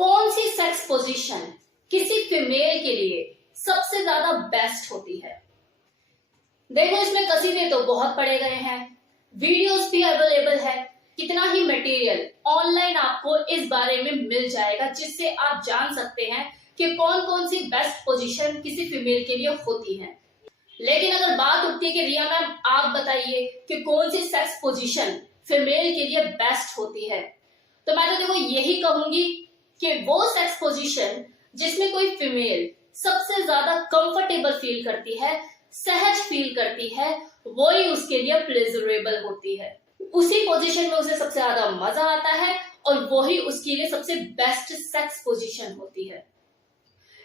कौन सी sex position किसी female के लिए सबसे ज्यादा बेस्ट होती है? देखो, इसमें कसीदे तो बहुत पढ़े गए हैं, वीडियोस भी अवेलेबल है, कितना ही मटेरियल ऑनलाइन आपको इस बारे में मिल जाएगा जिससे आप जान सकते हैं कि कौन कौन सी बेस्ट पोजीशन किसी फीमेल के लिए होती है। लेकिन अगर बात उठती है कि रिया मैम आप बताइए कि कौन सी सेक्स पोजीशन फीमेल के लिए बेस्ट होती है, तो मैं तो देखो यही कहूंगी कि वो सेक्स पोजीशन जिसमें कोई फीमेल सबसे ज्यादा कंफर्टेबल फील करती है, सहज फील करती है, वही उसके लिए प्लेजरेबल होती है। उसी पोजीशन में उसे सबसे ज्यादा मजा आता है और वही उसके लिए सबसे बेस्ट सेक्स पोजीशन होती है।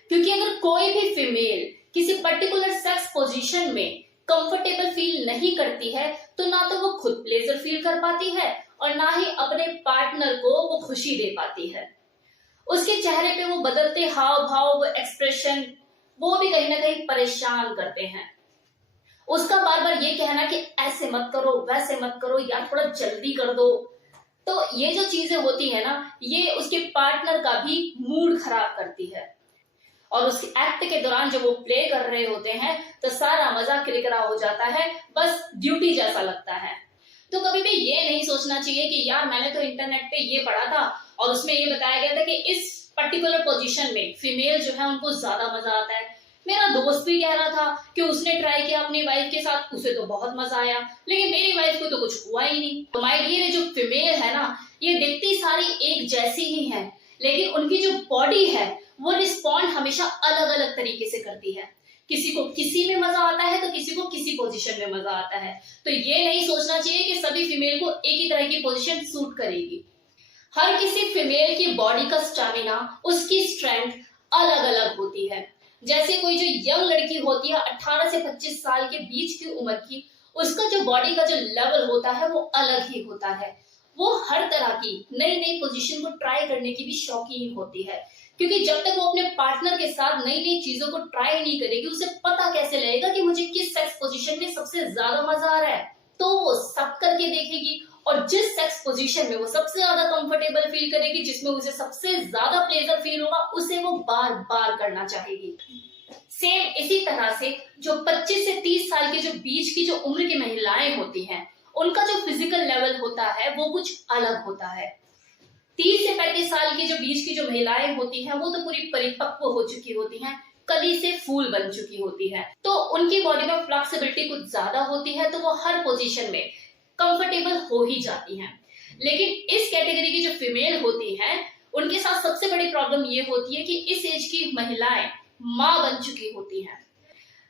क्योंकि अगर कोई भी फीमेल किसी पर्टिकुलर सेक्स पोजीशन में कंफर्टेबल फील नहीं करती है तो ना तो वो खुद प्लेजर फील कर पाती है और ना ही अपने पार्टनर को वो खुशी दे पाती है। उसके चेहरे पे वो बदलते हाव भाव, वो एक्सप्रेशन, वो भी कहीं ना कहीं परेशान करते हैं। उसका बार बार ये कहना कि ऐसे मत करो, वैसे मत करो, या थोड़ा जल्दी कर दो, तो ये जो चीजें होती है ना, ये उसके पार्टनर का भी मूड खराब करती है। और उस एक्ट के दौरान जब वो प्ले कर रहे होते हैं तो सारा मजा किरकिरा हो जाता है, बस ड्यूटी जैसा लगता है। तो कभी भी ये नहीं सोचना चाहिए कि यार मैंने तो इंटरनेट पे ये पढ़ा था और उसमें ये बताया गया था कि इस पर्टिकुलर पोजीशन में फीमेल जो है उनको ज्यादा मजा आता है। मेरा दोस्त भी कह रहा था कि उसने ट्राई किया अपनी वाइफ के साथ, उसे तो बहुत मजा आया, लेकिन मेरी वाइफ को तो कुछ हुआ ही नहीं। तो माय डियर, जो फीमेल है ना, ये दिखती सारी एक जैसी ही है, लेकिन उनकी जो बॉडी है वो रिस्पॉन्ड हमेशा अलग अलग तरीके से करती है। किसी को किसी में मजा आता है तो किसी को किसी पोजीशन में मजा आता है। तो ये नहीं सोचना चाहिए कि सभी फीमेल को एक ही तरह की पोजीशन सूट करेगी। हर किसी फीमेल की बॉडी का स्टैमिना, उसकी स्ट्रेंथ अलग अलग होती है। जैसे कोई जो यंग लड़की होती है 18 से 25 साल के बीच की उम्र की, उसका जो बॉडी का जो लेवल होता है वो अलग ही होता है। वो हर तरह की नई नई पोजीशन को ट्राई करने की भी शौकीन होती है, क्योंकि जब तक वो अपने पार्टनर के साथ नई नई चीजों को ट्राई नहीं करेगी, उसे पता कैसे लगेगा कि मुझे किस सेक्स पोजीशन में सबसे ज्यादा मजा आ रहा है। तो वो सब करके देखेगी और जिस सेक्स पोजीशन में वो सबसे ज्यादा कंफर्टेबल फील करेगी, जिसमें उसे सबसे ज्यादा प्लेजर फील होगा, उसे वो बार बार करना चाहेगी। सेम इसी तरह से जो 25 से 30 साल के जो बीच की जो उम्र की महिलाएं होती हैं, उनका जो फिजिकल लेवल होता है वो कुछ अलग होता है। 30 से 35 साल की जो बीच की जो महिलाएं होती हैं वो तो पूरी परिपक्व हो चुकी होती हैं, कली से फूल बन चुकी होती है, तो उनकी बॉडी में फ्लेक्सिबिलिटी कुछ ज्यादा होती है, तो वो हर पोजीशन में कंफर्टेबल हो ही जाती हैं। लेकिन इस कैटेगरी की जो फीमेल होती हैं, उनके साथ सबसे बड़ी प्रॉब्लम ये होती है कि इस एज की महिलाएं माँ बन चुकी होती हैं,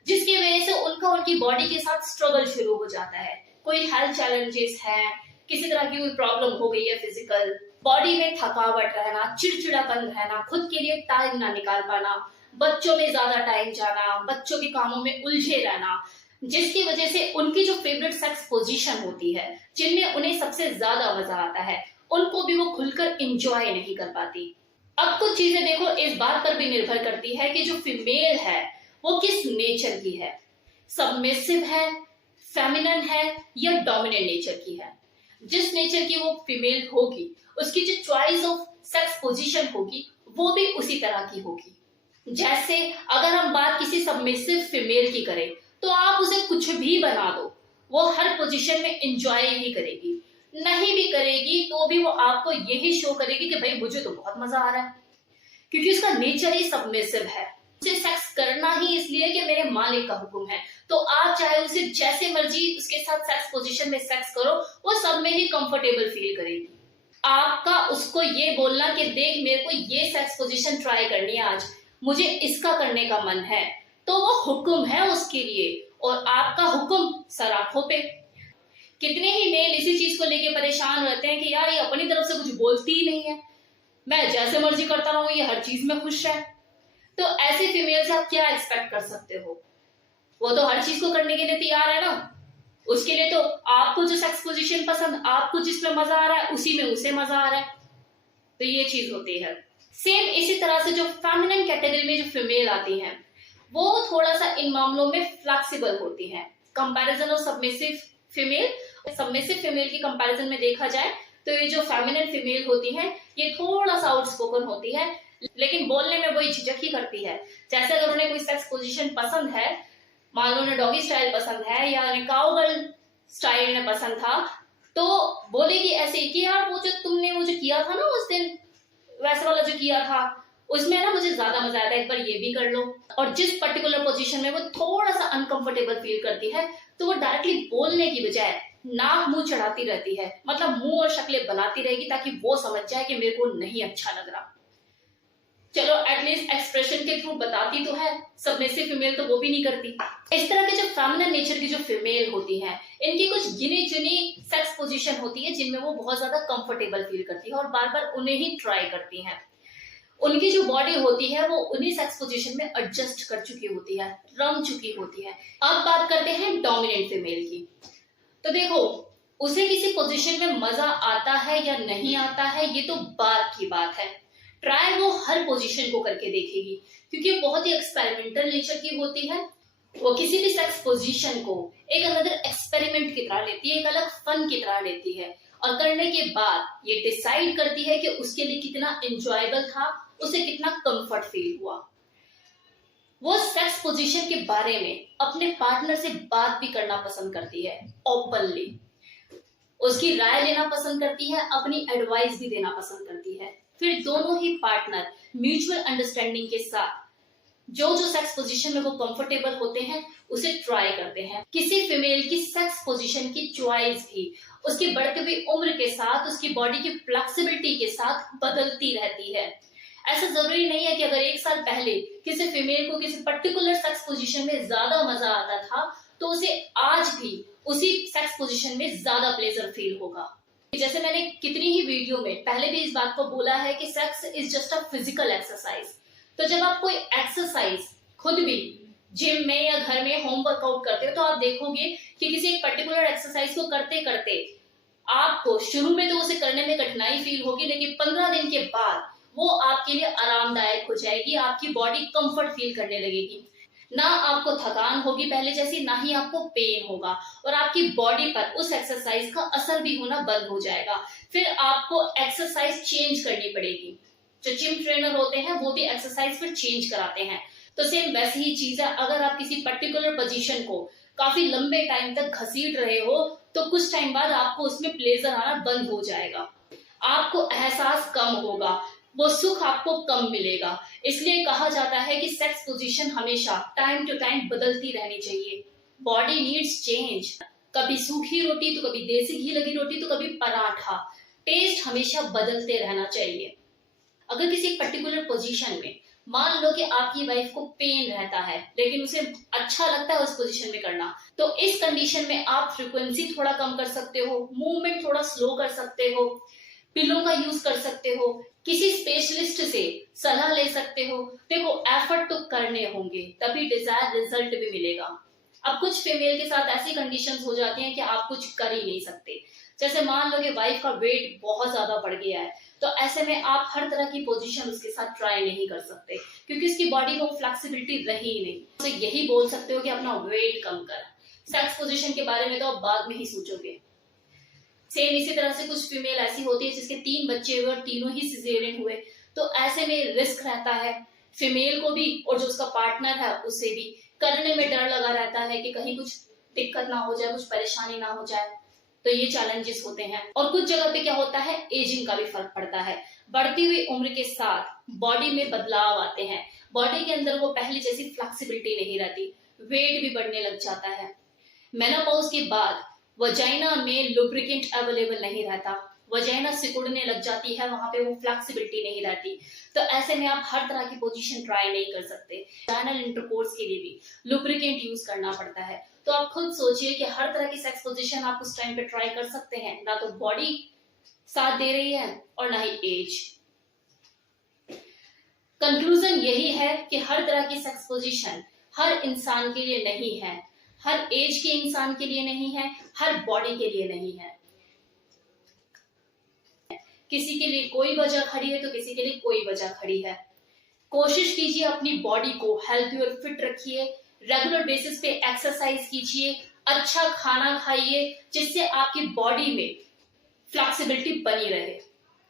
जिसकी वजह से उनका उनकी बॉडी के साथ स्ट्रगल शुरू हो जाता है। कोई हेल्थ चैलेंजेस है, किसी तरह की कोई प्रॉब्लम हो गई है फिजिकल, बॉडी में थकावट रहना, चिड़चिड़ापन रहना, खुद के लिए टाइम ना निकाल पाना, बच्चों में ज्यादा टाइम जाना, बच्चों के कामों में उलझे रहना, जिसकी वजह से उनकी जो फेवरेट सेक्स पोजीशन होती है, जिनमें उन्हें सबसे ज्यादा मजा आता है, उनको भी वो खुलकर एंजॉय नहीं कर पाती। अब कुछ चीजें देखो, इस बात पर भी निर्भर करती है कि जो फीमेल है वो किस नेचर की है, सबमिसिव है, फेमिनिन है या डोमिनेंट नेचर की है। जिस नेचर की वो फीमेल होगी, उसकी जो चॉइस ऑफ सेक्स पोजीशन होगी वो भी उसी तरह की होगी। जैसे अगर हम बात किसी सबमिसिव फीमेल की करें तो आप उसे कुछ भी बना दो, वो हर पोजीशन में एंजॉय ही करेगी। नहीं भी करेगी तो भी वो आपको यही शो करेगी कि भाई मुझे तो बहुत मजा आ रहा है, क्योंकि उसका नेचर ही सबमिसिव है। उसे सेक्स करना ही इसलिए कि मेरे मालिक का हुक्म है, तो आप चाहे उसे जैसे मर्जी उसके साथ सेक्स पोजीशन में सेक्स करो, वो सब में ही कंफर्टेबल फील करेगी। आपका उसको ये बोलना कि देख मेरे को ये सेक्स पोजीशन ट्राई करनी है आज, मुझे इसका करने का मन है, तो वो हुक्म है उसके लिए और आपका हुक्म सर आंखों पे। कितने ही मेल इसी चीज को लेके परेशान रहते हैं कि यार ये अपनी तरफ से कुछ बोलती ही नहीं है, मैं जैसे मर्जी करता रहूं, ये हर चीज में खुश है। तो ऐसी फीमेल से आप क्या एक्सपेक्ट कर सकते हो? वो तो हर चीज को करने के लिए तैयार है ना, उसके लिए तो आपको जो सेक्स पोजीशन पसंद, आपको जिसमें मजा आ रहा है उसी में उसे मजा आ रहा है। तो ये चीज होती है। सेम इसी तरह से जो फेमिनिन कैटेगरी में जो फीमेल आती हैं, वो थोड़ा सा इन मामलों में फ्लेक्सिबल होती है। Comparison of submissive female, submissive female की कंपैरिजन में देखा जाए तो ये जो फेमिनिन फीमेल होती है ये थोड़ा सा आउटस्पोकन होती है, लेकिन बोलने में वही झिझक ही करती है। जैसे अगर उन्हें कोई सेक्स पोजीशन पसंद है, मान लो उन्हें डॉगी स्टाइल पसंद है या काउगर्ल स्टाइल में पसंद था, तो बोलेगी ऐसे कि यार वो जो तुमने वो जो किया था ना उस दिन, वैसे वाला जो किया था उसमें ना मुझे ज्यादा मजा आया था, एक बार ये भी कर लो। और जिस पर्टिकुलर पोजीशन में वो थोड़ा सा अनकंफर्टेबल फील करती है तो वो डायरेक्टली बोलने की बजाय नाक मुंह चढ़ाती रहती है, मतलब मुंह और शक्लें बनाती रहेगी ताकि वो समझ जाए कि मेरे को नहीं अच्छा लग रहा। चलो एटलीस्ट एक्सप्रेशन के थ्रू बताती तो है, सबमिसिव फीमेल तो वो भी नहीं करती। इस तरह के जो फेमिनिन नेचर की जो फीमेल होती हैं, इनकी कुछ गिनी चुनी सेक्स पोजीशन होती है जिनमें वो बहुत ज्यादा कंफर्टेबल फील करती है और बार बार उन्हें ही ट्राई करती हैं। उनकी जो बॉडी होती है वो उन्हीं सेक्स पोजीशन में एडजस्ट कर चुकी होती है, रम चुकी होती है। अब बात करते हैं डोमिनेंट फीमेल की। तो देखो, उसे किसी पोजीशन में मजा आता है या नहीं आता है ये तो बात की बात है। ट्राई वो हर पोजीशन को करके देखेगी क्योंकि बहुत ही एक्सपेरिमेंटल नेचर की होती है। वो किसी भी सेक्स पोजीशन को एक अलग एक्सपेरिमेंट की तरह लेती है, एक अलग फन की तरह लेती है और करने के बाद ये डिसाइड करती है कि उसके लिए कितना एंजॉयबल था, उसे कितना कंफर्ट फील हुआ। वो सेक्स पोजीशन के बारे में अपने पार्टनर से बात भी करना पसंद करती है ओपनली, उसकी राय लेना पसंद करती है, अपनी एडवाइस भी देना पसंद करती है। फिर दोनों ही पार्टनर म्यूचुअल अंडरस्टैंडिंग के साथ जो जो सेक्स पोजीशन में वो कंफर्टेबल होते हैं उसे ट्राई करते हैं। किसी फीमेल की सेक्स पोजीशन की चॉइस भी उसकी बढ़ती हुई उम्र के साथ, उसकी बॉडी की फ्लेक्सिबिलिटी के साथ बदलती रहती है। ऐसा जरूरी नहीं है कि अगर 1 साल पहले किसी फीमेल को किसी पर्टिकुलर सेक्स पोजीशन में ज्यादा मजा आता था तो उसे आज भी उसी सेक्स पोजीशन में ज्यादा प्लेजर फील होगा। जैसे मैंने कितनी ही वीडियो में पहले भी इस बात को बोला है कि sex is just a physical exercise. तो जब आप कोई एक्सरसाइज खुद भी जिम में या घर में होम वर्कआउट करते हो तो आप देखोगे कि किसी एक पर्टिकुलर एक्सरसाइज को करते करते आपको शुरू में तो उसे करने में कठिनाई फील होगी, लेकिन 15 दिन के बाद वो आपके लिए आरामदायक हो जाएगी, आपकी बॉडी कंफर्ट फील करने लगेगी। ना आपको थकान होगी पहले जैसी, ना ही आपको पेन होगा और आपकी बॉडी पर उस एक्सरसाइज का असर भी होना बंद हो जाएगा। फिर आपको एक्सरसाइज चेंज करनी पड़ेगी। जो जिम ट्रेनर होते हैं वो भी एक्सरसाइज फिर चेंज कराते हैं। तो सेम वैसी ही चीज है, अगर आप किसी पर्टिकुलर पोजीशन को काफी लंबे टाइम तक घसीट रहे हो तो कुछ टाइम बाद आपको उसमें प्लेजर आना बंद हो जाएगा, आपको एहसास कम होगा, वो सुख आपको कम मिलेगा। इसलिए कहा जाता है कि सेक्स पोजीशन हमेशा टाइम टू टाइम बदलती रहनी चाहिए। Body needs change. कभी सूखी रोटी तो कभी देसी घी लगी रोटी तो कभी पराठा, टेस्ट हमेशा बदलते रहना चाहिए। अगर किसी पर्टिकुलर पोजीशन में मान लो कि आपकी वाइफ को पेन रहता है लेकिन उसे अच्छा लगता है उस पोजीशन में करना, तो इस कंडीशन में आप फ्रीक्वेंसी थोड़ा कम कर सकते हो, मूवमेंट थोड़ा स्लो कर सकते हो, पिलो का यूज कर सकते हो, किसी स्पेशलिस्ट से सलाह ले सकते हो। देखो, एफर्ट तो करने होंगे तभी डिजायर रिजल्ट भी मिलेगा। अब कुछ फीमेल के साथ ऐसी कंडीशंस हो जाती हैं कि आप कुछ कर ही नहीं सकते। जैसे मान लो कि वाइफ का वेट बहुत ज्यादा बढ़ गया है, तो ऐसे में आप हर तरह की पोजीशन उसके साथ ट्राई नहीं कर सकते क्योंकि उसकी बॉडी को फ्लेक्सिबिलिटी रही ही नहीं। तो यही बोल सकते हो कि अपना वेट कम कर। सेक्स पोजीशन के बारे में तो आप बाद में ही सोचोगे। सेम इसी तरह से कुछ फीमेल ऐसी होती है जिसके 3 बच्चे हुए और तीनों ही सिजेरियन हुए, तो ऐसे में रिस्क रहता है फीमेल को भी और जो उसका पार्टनर है उसे भी। करने में डर लगा रहता है कि कहीं कुछ दिक्कत ना हो जाए, कुछ परेशानी ना हो जाए, तो ये चैलेंजेस होते हैं। और कुछ जगह पे क्या होता है, एजिंग का भी फर्क पड़ता है। बढ़ती हुई उम्र के साथ बॉडी में बदलाव आते हैं, बॉडी के अंदर वो पहले जैसी फ्लेक्सिबिलिटी नहीं रहती, वेट भी बढ़ने लग जाता है। मेनोपॉज के बाद वजाइना में लुब्रिकेंट अवेलेबल नहीं रहता, वजाइना सिकुड़ने लग जाती है, वहां पे वो फ्लेक्सिबिलिटी नहीं रहती। तो ऐसे में आप हर तरह की पोजीशन ट्राई नहीं कर सकते। वजाइनल इंटरकोर्स के लिए भी लुब्रिकेंट यूज करना पड़ता है। तो आप खुद सोचिए कि हर तरह की सेक्स पोजीशन आप उस टाइम पे ट्राई कर सकते हैं। ना तो बॉडी साथ दे रही है और ना ही एज। कंक्लूजन यही है कि हर तरह की सेक्स पोजीशन हर इंसान के लिए नहीं है, हर एज के इंसान के लिए नहीं है, हर बॉडी के लिए नहीं है। किसी के लिए कोई वजह खड़ी है तो किसी के लिए कोई वजह खड़ी है। कोशिश कीजिए अपनी बॉडी को हेल्थी और फिट रखिए, रेगुलर बेसिस पे एक्सरसाइज कीजिए, अच्छा खाना खाइए जिससे आपकी बॉडी में फ्लेक्सिबिलिटी बनी रहे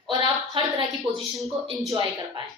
और आप हर तरह की पोजीशन को एंजॉय कर पाए।